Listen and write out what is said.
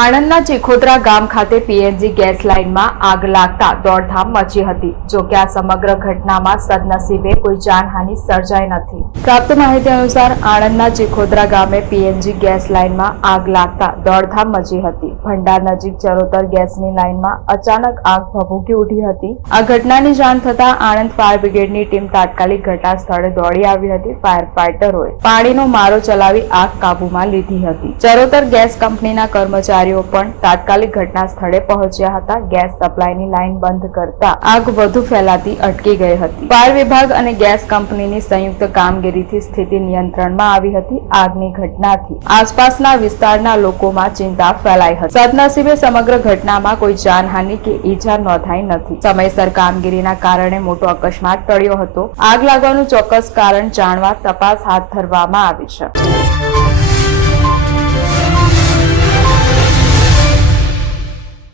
આણંદના ચીખોદરા ગામ ખાતે PNG gas લાઇનમાં આગ લાગતા દોડધામ મચી હતી। જો કે આ સમગ્ર ઘટનામાં સદનસીબે કોઈ જાનહાનિ સર્જાઈ નથી। પ્રાપ્ત માહિતી અનુસાર આણંદના ચીખોદરા ગામે પીએનજી ગેસ લાઇનમાં આગ લાગતા દોડધામ મચી હતી। ભંડાર નજીક ચરોતર ગેસની લાઇનમાં અચાનક આગ ભભૂકી ઉઠી હતી। આ ઘટનાની જાણ થતાં આણંદ ફાયર બ્રિગેડની ટીમ તાત્કાલિક ઘટના સ્થળે દોડી આવી હતી। ફાયર ફાઇટરોએ પાણીનો મારો ચલાવી આગ કાબૂમાં લીધી હતી। ચરોતર ગેસ કંપનીના કર્મચારીઓ પણ તાત્કાલિક ઘટના સ્થળે પહોંચ્યા હતા। ગેસ સપ્લાયની લાઇન બંધ કરતા આગ વધુ ફેલાતી અટકી ગઈ હતી। ફાયર વિભાગ અને ગેસ કંપનીની સંયુક્ત કામગીરીથી સ્થિતિ નિયંત્રણમાં આવી હતી। આગની ઘટનાથી આસપાસના વિસ્તારના લોકોમાં ચિંતા ફેલાઈ હતી। સદનસીબે સમગ્ર ઘટનામાં કોઈ જાનહાનિ કે ઈજા નોંધાઈ નથી। સમયસર કામગીરીના કારણે મોટો અકસ્માત ટળ્યો હતો। આગ લાગવાનું ચોક્કસ કારણ જાણવા તપાસ હાથ ધરવામાં આવી છે।